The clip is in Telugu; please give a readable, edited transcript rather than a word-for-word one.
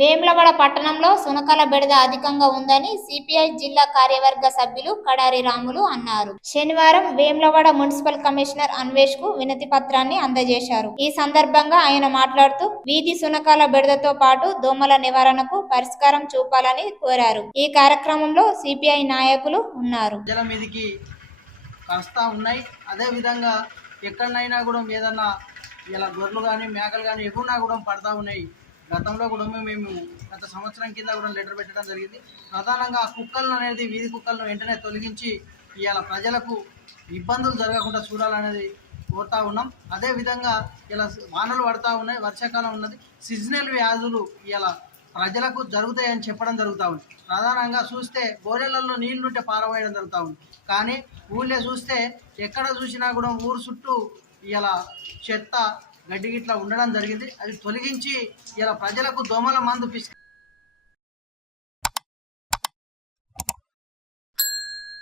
వేములవాడ పట్టణంలో సునకాల బెడద అధికంగా ఉందని సిపిఐ జిల్లా కార్యవర్గ సభ్యులు కడారి రాములు అన్నారు. శనివారం వేములవాడ మున్సిపల్ కమిషనర్ అన్వేష్ కు వినతి పత్రాన్ని అందజేశారు. ఈ సందర్భంగా ఆయన మాట్లాడుతూ వీధి సునకాల బెడదతో పాటు దోమల నివారణకు పరిష్కారం చూపాలని కోరారు. ఈ కార్యక్రమంలో సిపిఐ నాయకులు ఉన్నారు. ఎక్కడైనా కూడా ఏదన్నా ఇలా గొర్రెలు కానీ మేకలు కానీ ఎగురునా కూడా పడతా ఉన్నాయి. గతంలో కూడా మేము గత సంవత్సరం కింద కూడా లెటర్ పెట్టడం జరిగింది. ప్రధానంగా కుక్కలను అనేది వీధి కుక్కలను వెంటనే తొలగించి ఇవాళ ప్రజలకు ఇబ్బందులు జరగకుండా చూడాలనేది కోరుతా ఉన్నాం. అదేవిధంగా ఇలా వానలు పడతా ఉన్నాయి, వర్షాకాలం ఉన్నది, సీజనల్ వ్యాధులు ఇలా ప్రజలకు జరుగుతాయని చెప్పడం జరుగుతూ ఉంది. ప్రధానంగా చూస్తే గోడెలలో నీళ్లుంటే పారవేయడం జరుగుతూ ఉంది. కానీ ఊళ్ళో చూస్తే ఎక్కడ చూసినా కూడా ఊరు చుట్టూ ఇలా చెత్త గడ్డి గిట్లా ఉండడం జరిగింది. అది తొలగించి ఇలా ప్రజలకు దోమల మందు